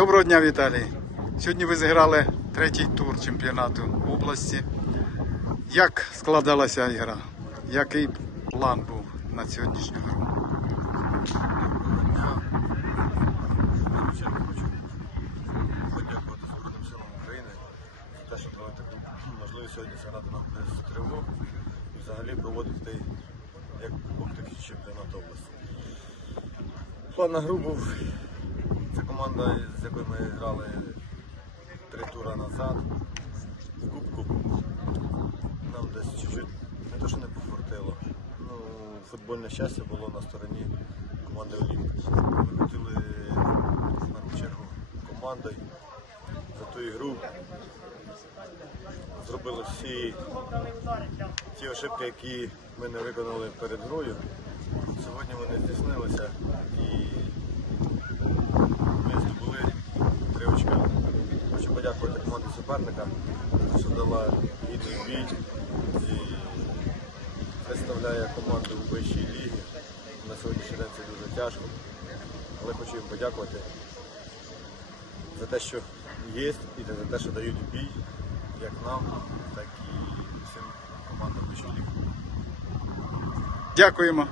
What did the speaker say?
Доброго дня, Віталій. Сьогодні ви зіграли третій тур чемпіонату області. Як складалася гра? Який план був на сьогоднішню гру? Подякувати Збройним силам України за те, що дали можливість сьогодні зіграти нам без тривог і взагалі проводити як чемпіонат області. План на гру був. Команда, з якою ми грали три тури назад в Кубку. Нам десь чуть-чуть не то, що не пофортило. Ну, футбольне щастя було на стороні команди Олімп. Ми хотіли в першу чергу командою за ту ігру. Зробили всі ті ошибки, які ми не виконали перед грою. Сьогодні вони здійснилися і ми здобули три очка. Хочу подякувати команді суперника, що дала гідний бій і представляє команду у вищій лігі. На сьогоднішній день це дуже тяжко. Але хочу їм подякувати за те, що є, і за те, що дають бій як нам, так і всім командам вищої ліги. Дякуємо.